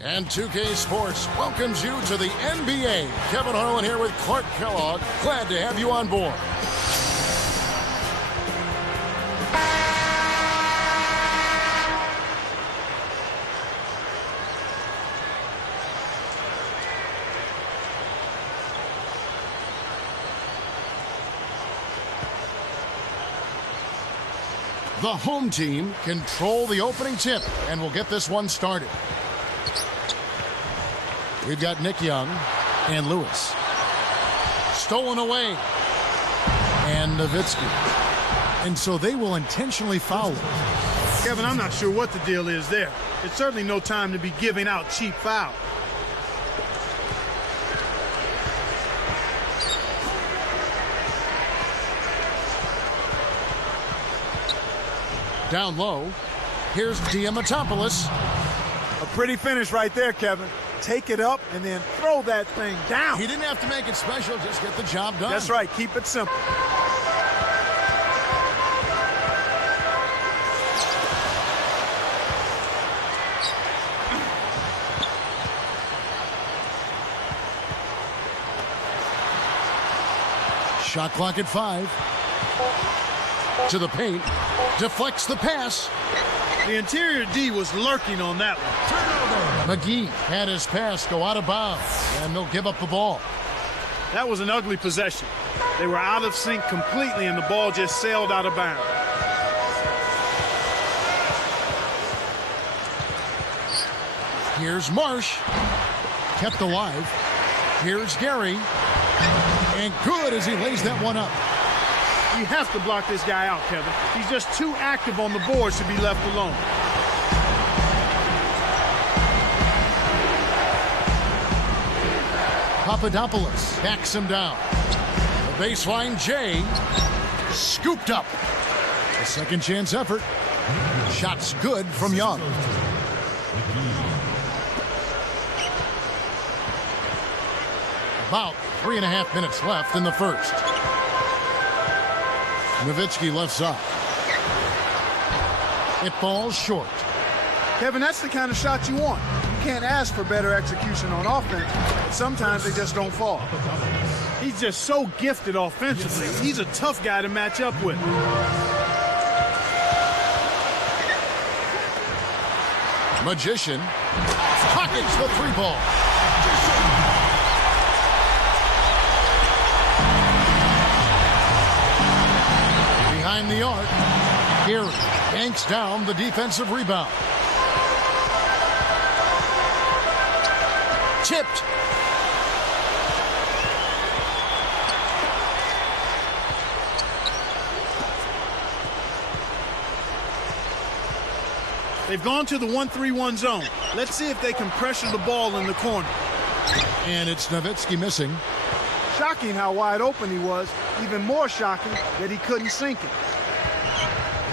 And 2K Sports welcomes you to the NBA. Kevin Harlan here with Clark Kellogg. Glad to have you on board. The home team control the opening tip, and we'll get this one started. We've got Nick Young and Lewis. Stolen away. And Nowitzki. And so they will intentionally foul it. Kevin, I'm not sure what the deal is there. It's certainly no time to be giving out cheap fouls. Down low. Here's Diamatopoulos. A pretty finish right there, Kevin. Take it up and then throw that thing down. He didn't have to make it special, just get the job done. That's right. Keep it simple. Shot clock at 5. To the paint. Deflects the pass. The interior D was lurking on that one. Turnover. McGee had his pass go out of bounds, and they'll give up the ball. That was an ugly possession. They were out of sync completely, and the ball just sailed out of bounds. Here's Marsh. Kept alive. Here's Gary. And good as he lays that one up. You have to block this guy out, Kevin. He's just too active on the boards to be left alone. Papadopoulos backs him down. The baseline J. Scooped up. A second chance effort. Shots good from Young. About 3.5 minutes left in the first. Nowitzki left side. It falls short. Kevin, that's the kind of shot you want. You can't ask for better execution on offense, but sometimes they just don't fall. He's just so gifted offensively. He's a tough guy to match up with. Magician pockets the 3-ball. Behind the arc, Gary yanks down the defensive rebound. Tipped. They've gone to the 1-3-1 zone. Let's see if they can pressure the ball in the corner. And it's Nowitzki missing. Shocking how wide open he was. Even more shocking that he couldn't sink it.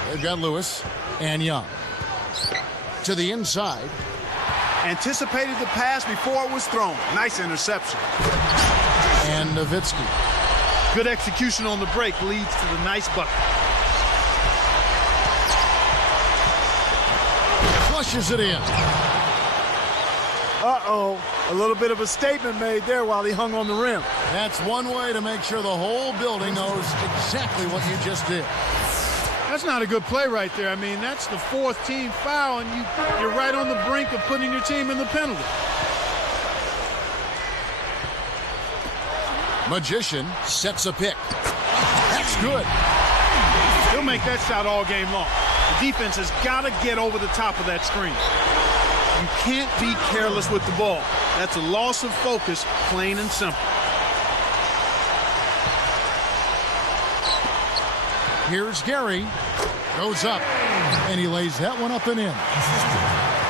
They've got Lewis and Young. To the inside. Anticipated the pass before it was thrown. Nice interception. And Nowitzki. Good execution on the break leads to the nice bucket. Flushes it in. Uh-oh. A little bit of a statement made there while he hung on the rim. That's one way to make sure the whole building knows exactly what you just did. That's not a good play right there. I mean, that's the 4th team foul, and you're right on the brink of putting your team in the penalty. Magician sets a pick. That's good. He'll make that shot all game long. The defense has got to get over the top of that screen. You can't be careless with the ball. That's a loss of focus, plain and simple. Here's Gary. Goes up. And he lays that one up and in.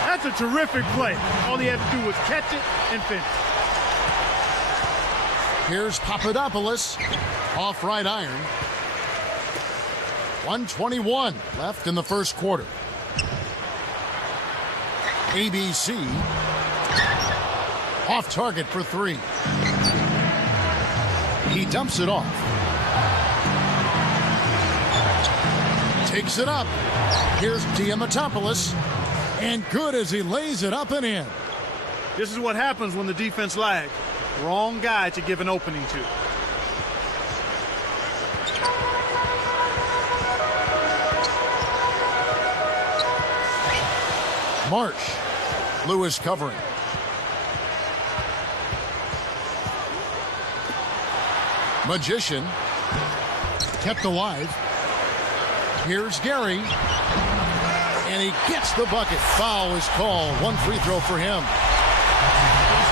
That's a terrific play. All he had to do was catch it and finish. Here's Papadopoulos. Off right iron. 1:21 left in the first quarter. ABC. Off target for three. He dumps it off. Takes it up. Here's Diamatopoulos. And good as he lays it up and in. This is what happens when the defense lags. Wrong guy to give an opening to. Marsh. Lewis covering. Magician. Kept alive. Here's Gary. And he gets the bucket. Foul is called. One free throw for him.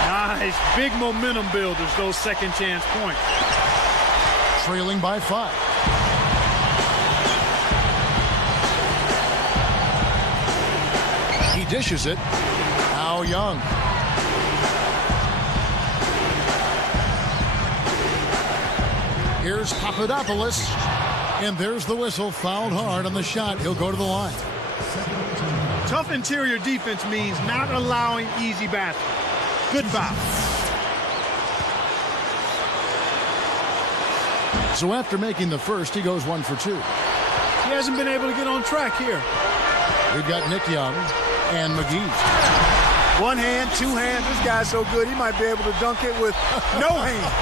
Nice. Big momentum builders, those second chance points. Trailing by 5. He dishes it. Now Young. Here's Papadopoulos. And there's the whistle. Fouled hard on the shot. He'll go to the line. Tough interior defense means not allowing easy baskets. Good foul. So after making the first, he goes 1 for 2. He hasn't been able to get on track here. We've got Nick Young and McGee. One hand, two hands. This guy's so good, he might be able to dunk it with no hand.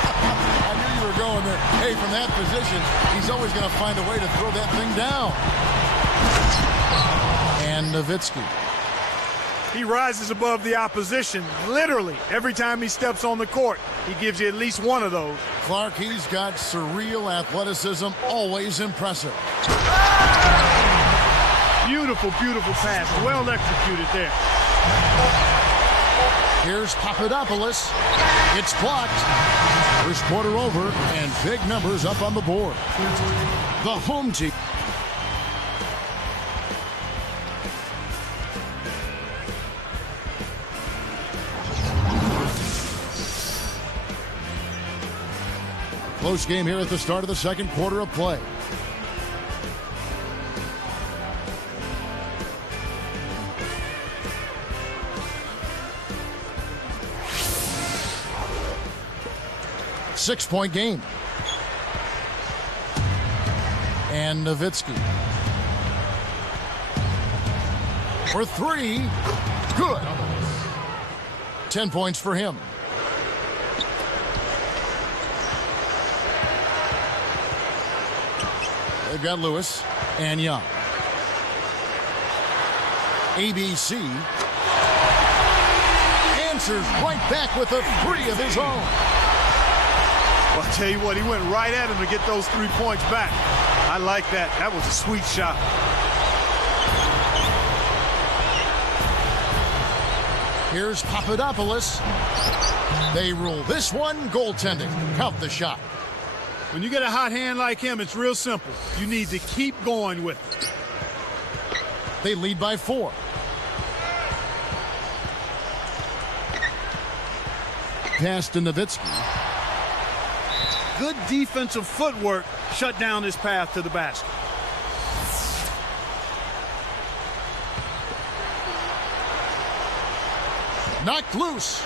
I knew you were going there. Hey, from that position, he's always going to find a way to throw that thing down. And Nowitzki. He rises above the opposition, literally, every time he steps on the court. He gives you at least one of those. Clark, he's got surreal athleticism, always impressive. Beautiful, beautiful pass. Well executed there. Here's Papadopoulos. It's blocked. First quarter over, and big numbers up on the board. The home team. Close game here at the start of the second quarter of play. Six-point game. And Nowitzki. For three. Good. 10 points for him. They've got Lewis and Young. ABC answers right back with a three of his own. Well, I'll tell you what, he went right at him to get those 3 points back. I like that. That was a sweet shot. Here's Papadopoulos. They rule this one goaltending. Count the shot. When you get a hot hand like him, it's real simple. You need to keep going with it. They lead by 4. Pass to Nowitzki. Good defensive footwork shut down his path to the basket. Knocked loose.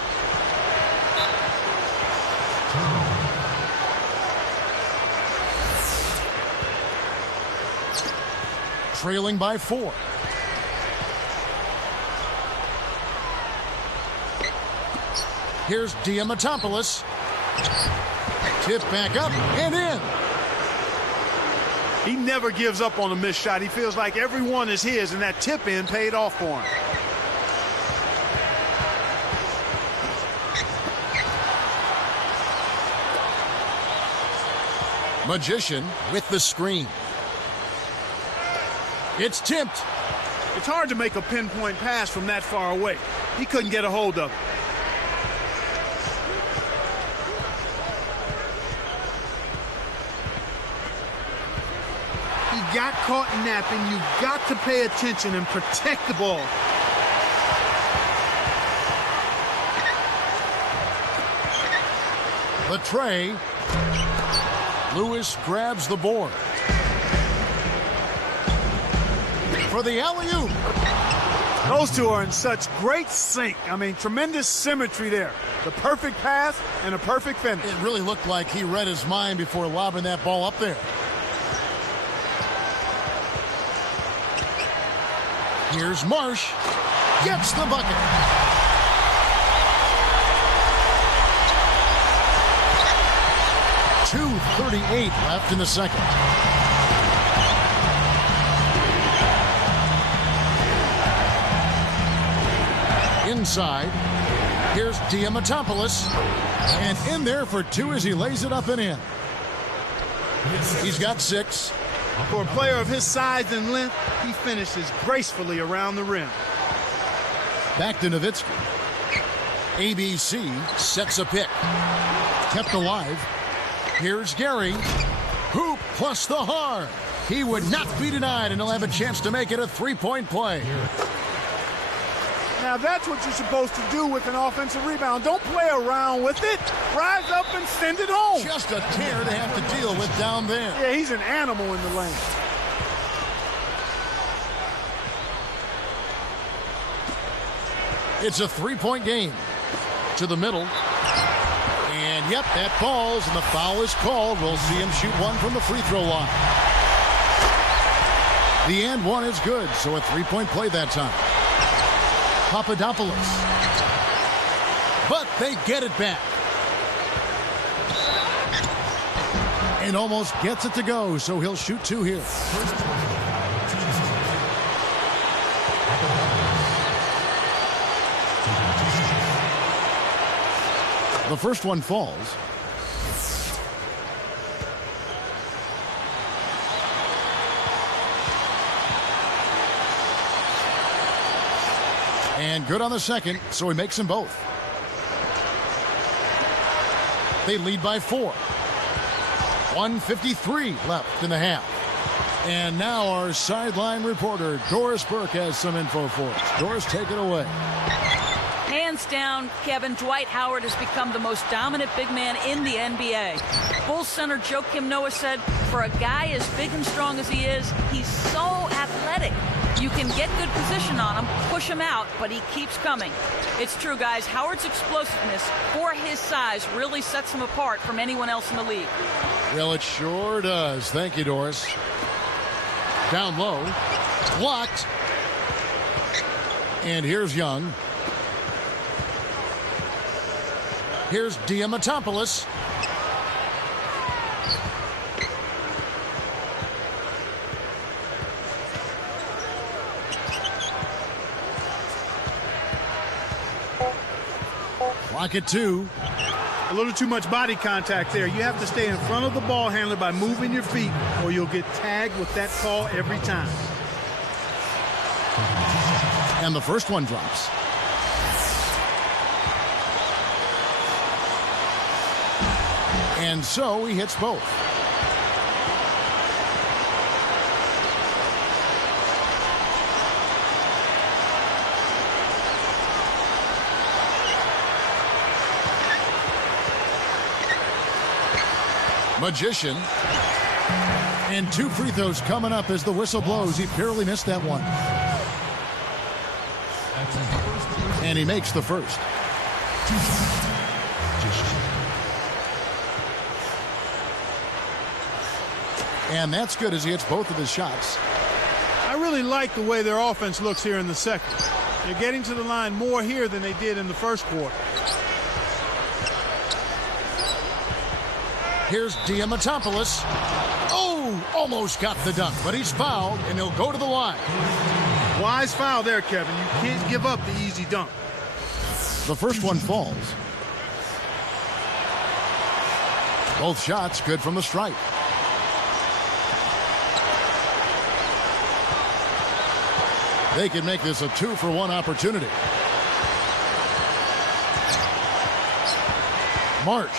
Trailing by 4. Here's Diamatopoulos. Tip back up and in. He never gives up on a missed shot. He feels like every one is his, and that tip in paid off for him. Magician with the screen. It's tipped. It's hard to make a pinpoint pass from that far away. He couldn't get a hold of it. He got caught napping, you've got to pay attention and protect the ball. The tray. Lewis grabs the board. For the alley-oop. Those two are in such great sync. I mean, tremendous symmetry there. The perfect pass and a perfect finish. It really looked like he read his mind before lobbing that ball up there. Here's Marsh. Gets the bucket. .238 left in the second. Inside, here's Diamatopoulos, and in there for two as he lays it up and in. He's got 6. For a player of his size and length, he finishes gracefully around the rim. Back to Nowitzki. ABC sets a pick. Kept alive. Here's Gary. Hoop plus the hard. He would not be denied, and he'll have a chance to make it a three-point play. Now that's what you're supposed to do with an offensive rebound. Don't play around with it. Rise up and send it home. Just a tear to have to deal with down there. Yeah, he's an animal in the lane. It's a three-point game. To the middle. And, yep, that falls, and the foul is called. We'll see him shoot one from the free throw line. The and one is good, so a three-point play that time. Papadopoulos. But they get it back. And almost gets it to go, so he'll shoot 2 here. The first one falls. And good on the second, so he makes them both. They lead by 4. 1:53 left in the half. And now our sideline reporter, Doris Burke, has some info for us. Doris, take it away. Hands down, Kevin, Dwight Howard has become the most dominant big man in the NBA. Bulls center Joakim Noah said, for a guy as big and strong as he is, he's so athletic. You can get good position on him, push him out, but he keeps coming. It's true, guys. Howard's explosiveness for his size really sets him apart from anyone else in the league. Well, it sure does. Thank you, Doris. Down low. Blocked. And here's Young. Here's Diamatopoulos. Clock at 2. A little too much body contact there. You have to stay in front of the ball handler by moving your feet, or you'll get tagged with that call every time. And the first one drops. And so he hits both. Magician. And 2 free throws coming up as the whistle blows. He barely missed that one. And he makes the first. And that's good as he hits both of his shots. I really like the way their offense looks here in the second. They're getting to the line more here than they did in the first quarter. Here's Diamatopoulos. Oh, almost got the dunk, but he's fouled, and he'll go to the line. Wise foul there, Kevin. You can't give up the easy dunk. The first one falls. Both shots good from the stripe. They can make this a 2-for-1 opportunity. Marsh,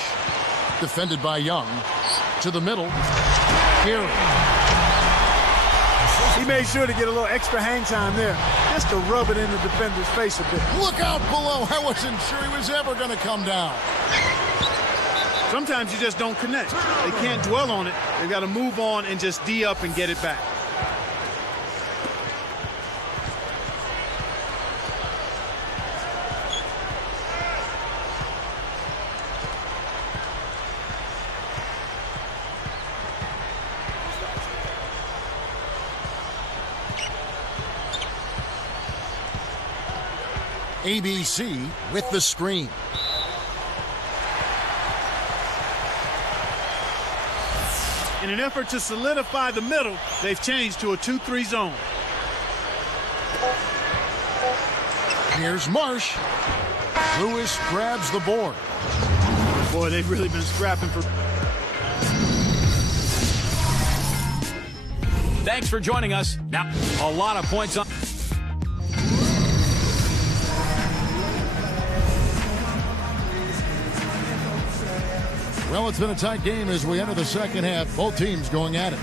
defended by Young, to the middle. Gary. He made sure to get a little extra hang time there, just to rub it in the defender's face a bit. Look out below. I wasn't sure he was ever going to come down. Sometimes you just don't connect. They can't dwell on it. They've got to move on and just D up and get it back. ABC with the screen. In an effort to solidify the middle, they've changed to a 2-3 zone. Here's Marsh. Lewis grabs the board. Boy, they've really been scrapping for... Thanks for joining us. Now, a lot of points on... Well, it's been a tight game as we enter the second half. Both teams going at it.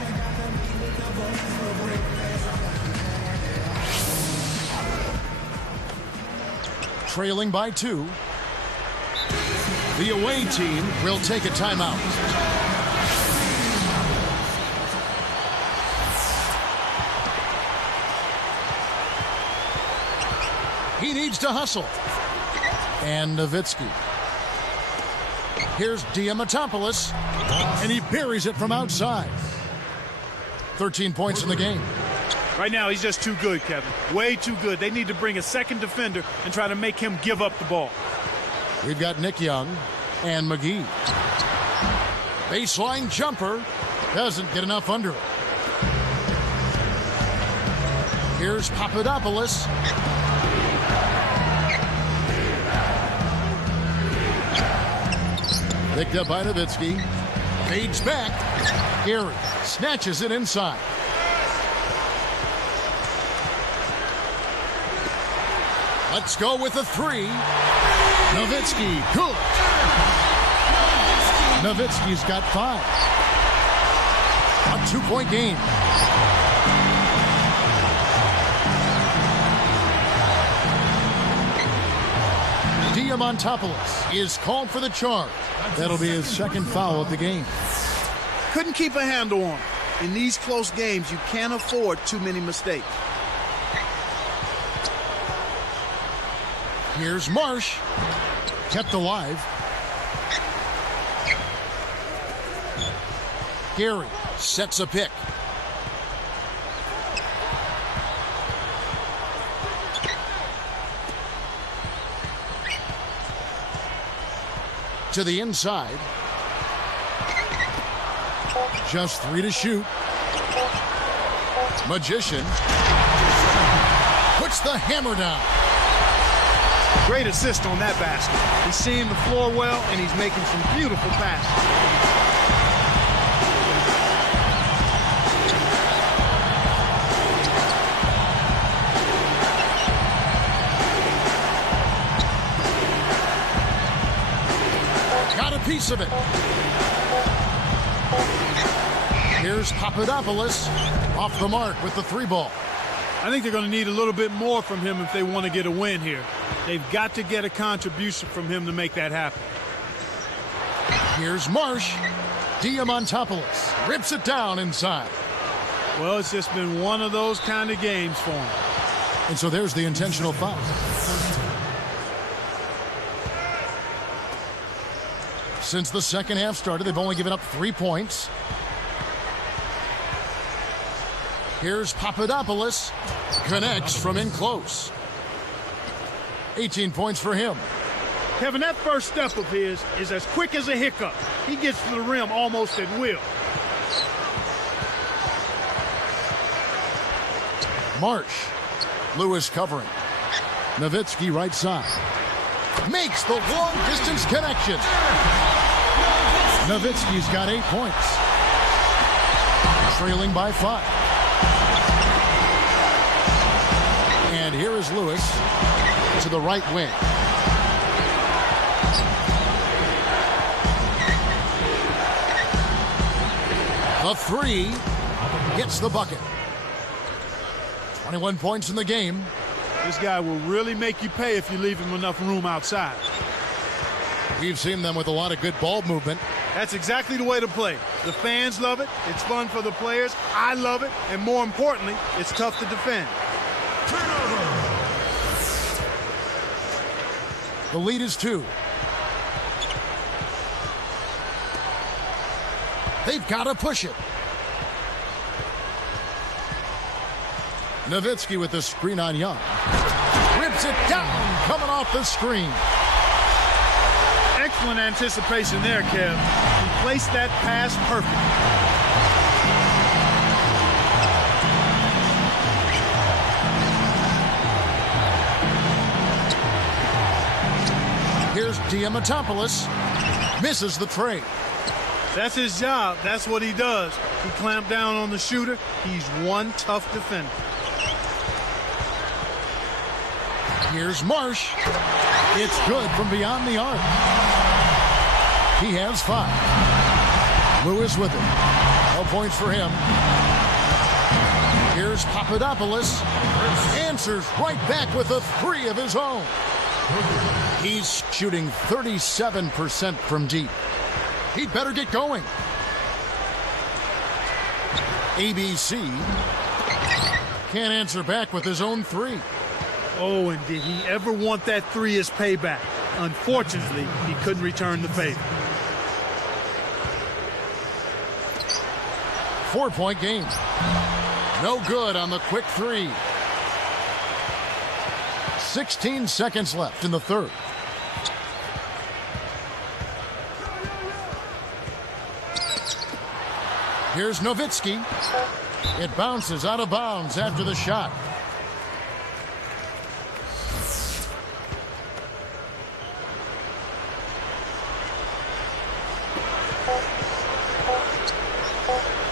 Trailing by 2. The away team will take a timeout. He needs to hustle. And Nowitzki. Here's Diamatopoulos, and he buries it from outside. 13 points in the game. Right now, he's just too good, Kevin. Way too good. They need to bring a second defender and try to make him give up the ball. We've got Nick Young and McGee. Baseline jumper. Doesn't get enough under it. Here's Papadopoulos. Picked up by Nowitzki. Fades back. Gary snatches it inside. Let's go with a 3. Nowitzki, good. Nowitzki's got 5. A 2-point game. Diamantopoulos is called for the charge. That'll be his second foul of the game. Couldn't keep a handle on him. In these close games, you can't afford too many mistakes. Here's Marsh. Kept alive. Gary sets a pick. To the inside. Just 3 to shoot. Magician puts the hammer down. Great assist on that basket. He's seeing the floor well, and he's making some beautiful passes. Piece of it. Here's Papadopoulos off the mark with the 3 ball. I think they're going to need a little bit more from him if they want to get a win here. They've got to get a contribution from him to make that happen. Here's Marsh. Diamantopoulos rips it down inside. Well, it's just been one of those kind of games for him. And so there's the intentional foul. Since the second half started, they've only given up 3 points. Here's Papadopoulos. Connects from in close. 18 points for him. Kevin, that first step of his is as quick as a hiccup. He gets to the rim almost at will. Marsh. Lewis covering. Nowitzki right side. Makes the long distance connection. Nowitzki's got 8 points. Trailing by 5. And here is Lewis to the right wing. The 3 gets the bucket. 21 points in the game. This guy will really make you pay if you leave him enough room outside. We've seen them with a lot of good ball movement. That's exactly the way to play. The fans love it. It's fun for the players. I love it. And more importantly, it's tough to defend. The lead is 2. They've got to push it. Nowitzki with the screen on Young. Rips it down, coming off the screen. Excellent anticipation there, Kev. He placed that pass perfectly. Here's Diamatopoulos. Misses the trade. That's his job. That's what he does. He clamped down on the shooter. He's one tough defender. Here's Marsh. It's good from beyond the arc. He has 5. Lewis with it. No points for him. Here's Papadopoulos. Answers right back with a 3 of his own. He's shooting 37% from deep. He'd better get going. ABC can't answer back with his own 3. Oh, and did he ever want that 3 as payback? Unfortunately, he couldn't return the favor. 4-point game. No good on the quick 3. 16 seconds left in the third. Here's Nowitzki. It bounces out of bounds after the shot.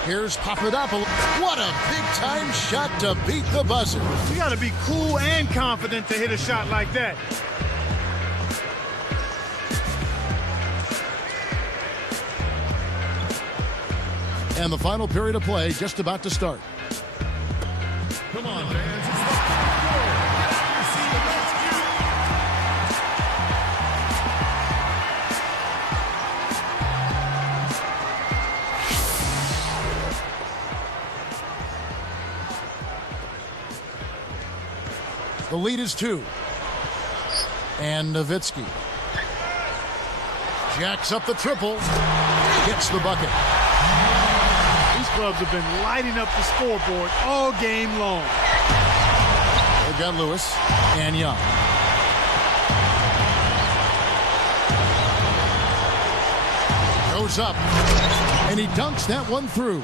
Here's Papadopoulos. What a big-time shot to beat the buzzer. You got to be cool and confident to hit a shot like that. And the final period of play just about to start. Come on, fans. The lead is 2. And Nowitzki jacks up the triple. Gets the bucket. These clubs have been lighting up the scoreboard all game long. They've got Lewis and Young. Goes up. And he dunks that one through.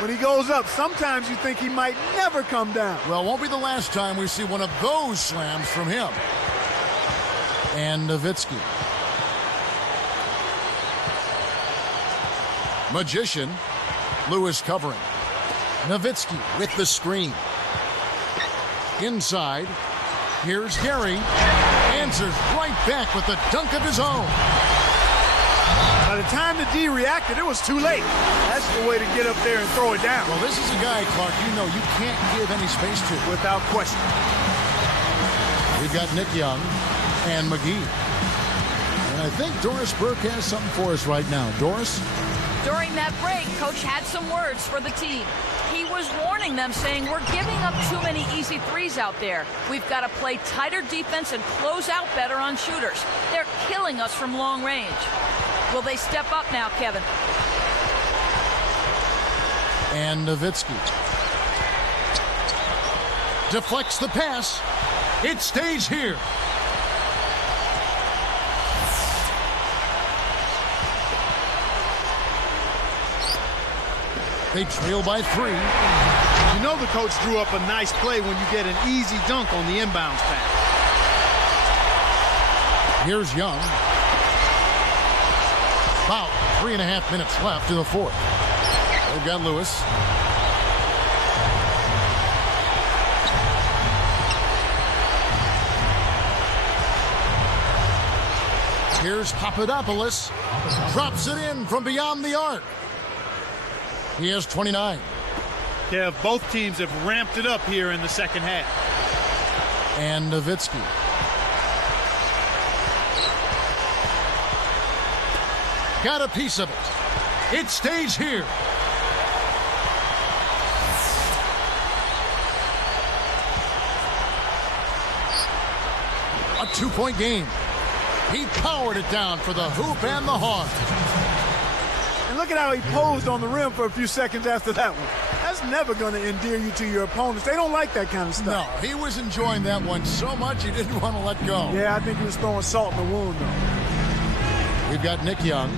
When he goes up, sometimes you think he might never come down. Well, won't be the last time we see one of those slams from him. And Nowitzki. Magician. Lewis covering. Nowitzki with the screen. Inside. Here's Gary. Answers right back with the dunk of his own. By the time the D reacted, it was too late. That's the way to get up there and throw it down. Well, this is a guy, Clark, you know you can't give any space to. Without question. We've got Nick Young and McGee. And I think Doris Burke has something for us right now. Doris? During that break, Coach had some words for the team. He was warning them, saying, we're giving up too many easy threes out there. We've got to play tighter defense and close out better on shooters. They're killing us from long range. Will they step up now, Kevin? And Nowitzki deflects the pass. It stays here. They trail by 3. You know the coach drew up a nice play when you get an easy dunk on the inbounds pass. Here's Young. About 3.5 minutes left in the fourth. They've got Lewis. Here's Papadopoulos. Drops it in from beyond the arc. He has 29. Kev, both teams have ramped it up here in the second half. And Nowitzki. Got a piece of it. It stays here. A 2-point game. He powered it down for the hoop and the horn. And look at how he posed on the rim for a few seconds after that one. That's never going to endear you to your opponents. They don't like that kind of stuff. No, he was enjoying that one so much he didn't want to let go. Yeah, I think he was throwing salt in the wound, though. We've got Nick Young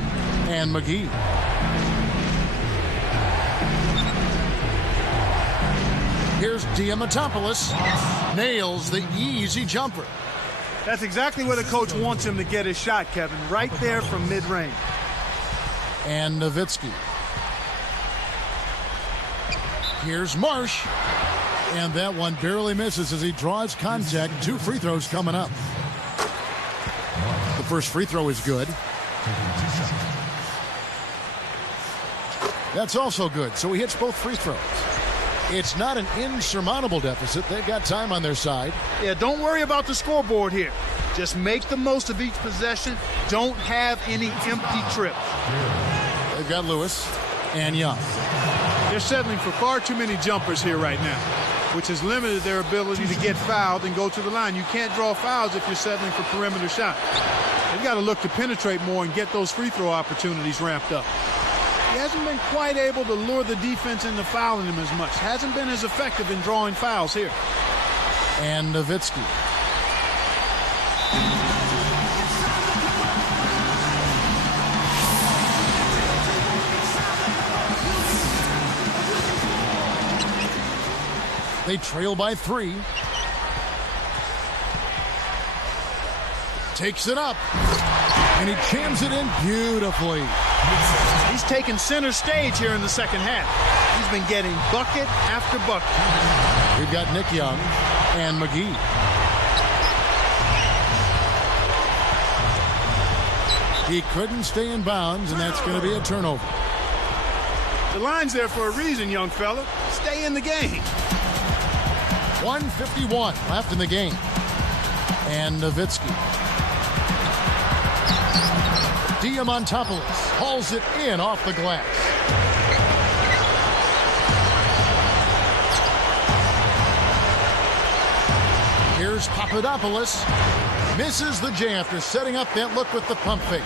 and McGee. Here's Diamantopoulos. Nails the easy jumper. That's exactly where the coach wants him to get his shot, Kevin. Right there from mid-range. And Nowitzki. Here's Marsh. And that one barely misses as he draws contact. 2 free throws coming up. The first free throw is good. That's also good. So he hits both free throws. It's not an insurmountable deficit. They've got time on their side. Yeah, don't worry about the scoreboard here. Just make the most of each possession. Don't have any empty trips. They've got Lewis and Young. They're settling for far too many jumpers here right now, which has limited their ability to get fouled and go to the line. You can't draw fouls if you're settling for perimeter shots. They've got to look to penetrate more and get those free throw opportunities ramped up. He hasn't been quite able to lure the defense into fouling him as much. Hasn't been as effective in drawing fouls here. And Nowitzki. They trail by 3. Takes it up. And he jams it in beautifully. He's taken center stage here in the second half. He's been getting bucket after bucket. We've got Nick Young and McGee. He couldn't stay in bounds, and that's going to be a turnover. The line's there for a reason, young fella. Stay in the game. 1:51 left in the game. And Nowitzki. Diamantopoulos hauls it in off the glass. Here's Papadopoulos. Misses the J after setting up that look with the pump fake.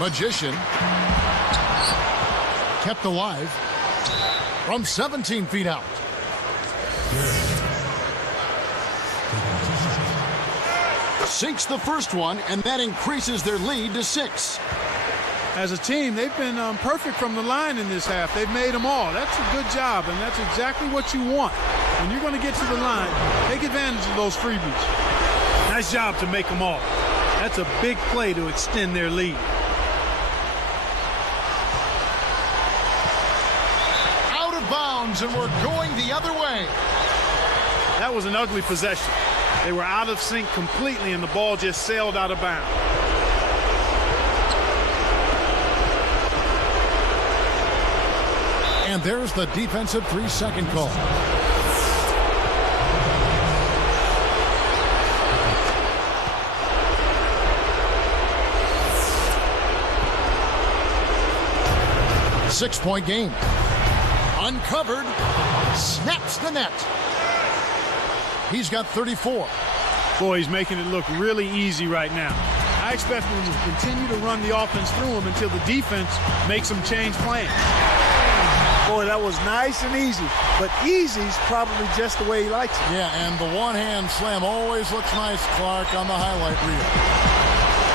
Magician. Kept alive from 17 feet out. Sinks the first one, and that increases their lead to 6. As a team, they've been perfect from the line in this half. They've made them all. That's a good job, and that's exactly what you want. When you're going to get to the line, take advantage of those freebies. Nice job to make them all. That's a big play to extend their lead. Out of bounds, and we're going the other way. That was an ugly possession. They were out of sync completely, and the ball just sailed out of bounds. And there's the defensive 3-second call. Six-point game. Uncovered. Snaps the net. He's got 34. Boy, he's making it look really easy right now. I expect him to continue to run the offense through him until the defense makes him change plans. Boy, that was nice and easy. But easy's probably just the way he likes it. Yeah, and the one-hand slam always looks nice, Clark, on the highlight reel.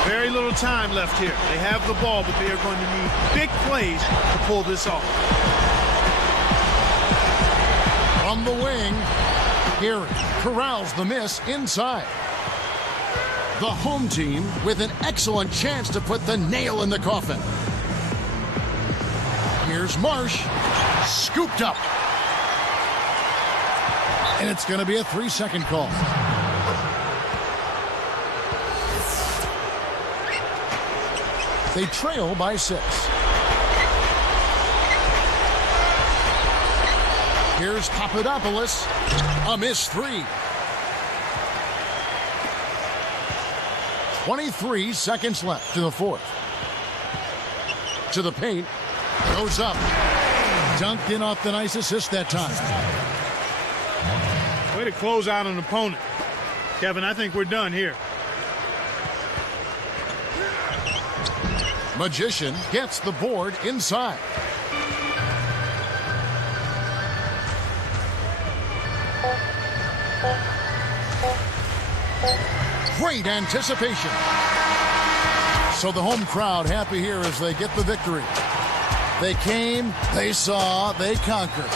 Very little time left here. They have the ball, but they are going to need big plays to pull this off. From the wing, Gary corrals the miss inside. The home team with an excellent chance to put the nail in the coffin. Here's Marsh, scooped up. And it's going to be a 3-second call. They trail by 6. Here's Papadopoulos. A missed three. 23 seconds left to the fourth. To the paint. Goes up. Dunked in off the nice assist that time. Way to close out an opponent. Kevin, I think we're done here. Magician gets the board inside. Great anticipation. So the home crowd happy here as they get the victory. They came, they saw, they conquered.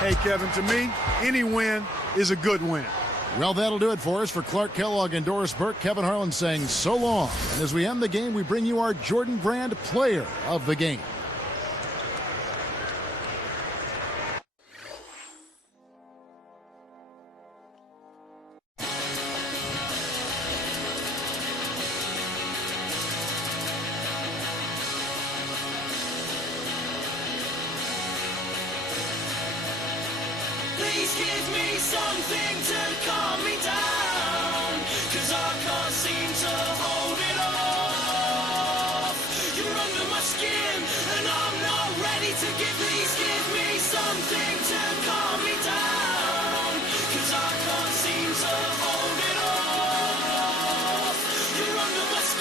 Hey, Kevin, to me, any win is a good win. Well, that'll do it for us. For Clark Kellogg and Doris Burke, Kevin Harlan saying so long. And as we end the game, we bring you our Jordan Brand Player of the Game. Please give me something to calm me down, 'cause I can't seem to hold it off. You're under my skin and I'm not ready to give. Please give me something to calm me down, 'cause I can't seem to hold it off. You're under my skin.